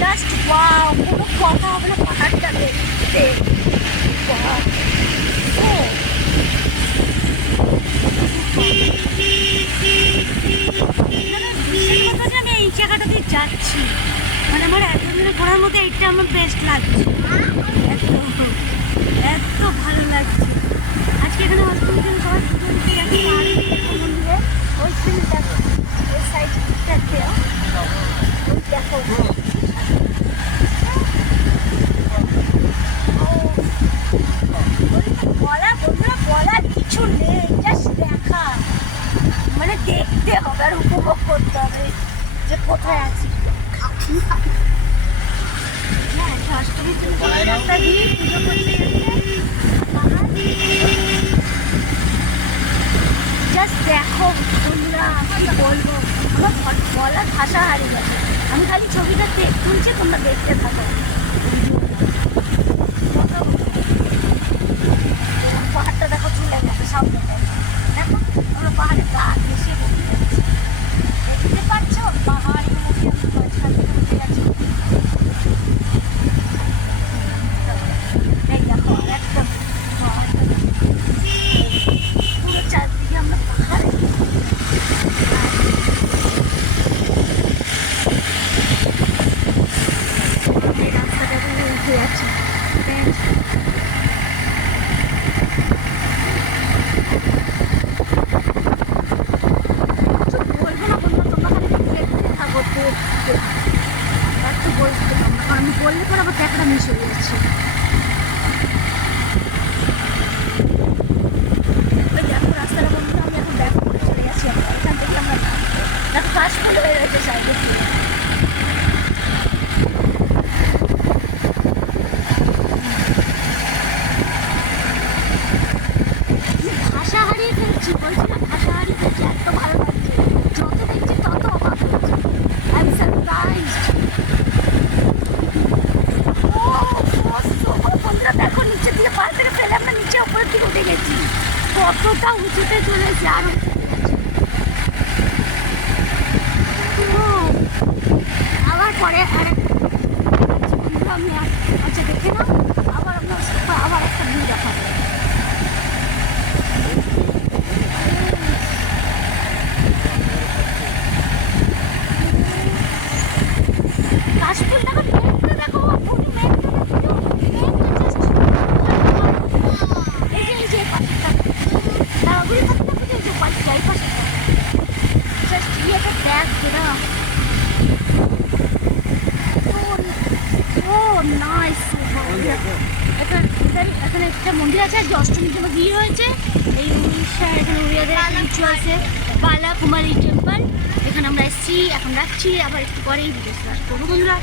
Just wow, কোনো কথা হবে না পাহাড়টা দেখতে। আমি এই জায়গাটাতে যাচ্ছি, মানে আমার এতদিনের ঘোরার মধ্যে এইটা আমার বেস্ট লাগছে, এত এত ভালো লাগছে। আজকে এখানে হসপিটাল সবাই পুজো দিতে গেছে মন্দিরে, ওই সিনটা ওই সাইডটাতেও ওই দেখো বলার কিছু নেই, জাস্ট দেখা, মানে দেখতে হবে আর উপভোগ করতে হবে যে কোথায় আছি। হ্যাঁ, অষ্টমীর দিন একটা দিন পুজো করতে গেছে, জাস্ট দেখো বন্ধুরা, কি বলবো, আমার বলার ভাষা হারিয়ে গেছে। আমি খালি ছবিটা তুলছি, তোমরা দেখতে থাকো। পাহাড়টা দেখো চলে গেছে সামনে, দেখো আমরা পাহাড়ের গা ঘেসে বসে যাচ্ছি, দেখতে পাচ্ছ পাহাড়ের মধ্যে আমি মাঝখান থেকে উঠে গেছি। এই দেখো একদম পুরো চারদিকে আমরা পাহাড়ে রাস্তাটা উঠে যাচ্ছি। একটু বলতে তোমরা, কারণ আমি বললে পরে আবার ক্যামেরা মিস হয়ে যাচ্ছে। ওই দেখো রাস্তাটা বন্ধু, আমি এখন ব্যাক করে চলে গেছি, আমরা এখান থেকে আমরা দেখো কাজ ফুল হয়ে রয়েছে সাইডে দিয়ে। ভাষা হারিয়ে ফেলছি, বলছি না ভাষা হারিয়ে ফেলছি, এত ভালো লাগছে, যত দেখছি তত অবাক হচ্ছে। I am surprised. বন্ধুরা দেখো নিচে দিয়ে পাহাড় থেকে ফেলে আমরা নিচে উপরের দিকে উঠে গেছি, কতটা উঁচুতে চলেছে। আর আবার পরে আমি আচ্ছা দেখে নাও, আবার আমরা আবার একটা ভিউ দেখাবো। কাশফুল দেখো, মেঘটা দেখো, পুরো মেঘটা দেখো, মেঘটা জাস্ট এই যে পাশটা দাঁড়াগুড়ি পাশটা বুঝে, এই যে পাশটা এই পাশটা জাস্ট ইয়েটা দেখবে না। ও নাইস। এখানে একটা মন্দির আছে, আজকে অষ্টমীর জন্য বিয়ে হয়েছে। এই উড়িষ্যা, এখানে উড়িয়াদের কিছু আছে, বালাকুমারী টেম্পল, এখানে আমরা এসেছি। এখন রাখছি, আবার একটু পরেই ভিডিও স্টার্ট করবো বন্ধুরা।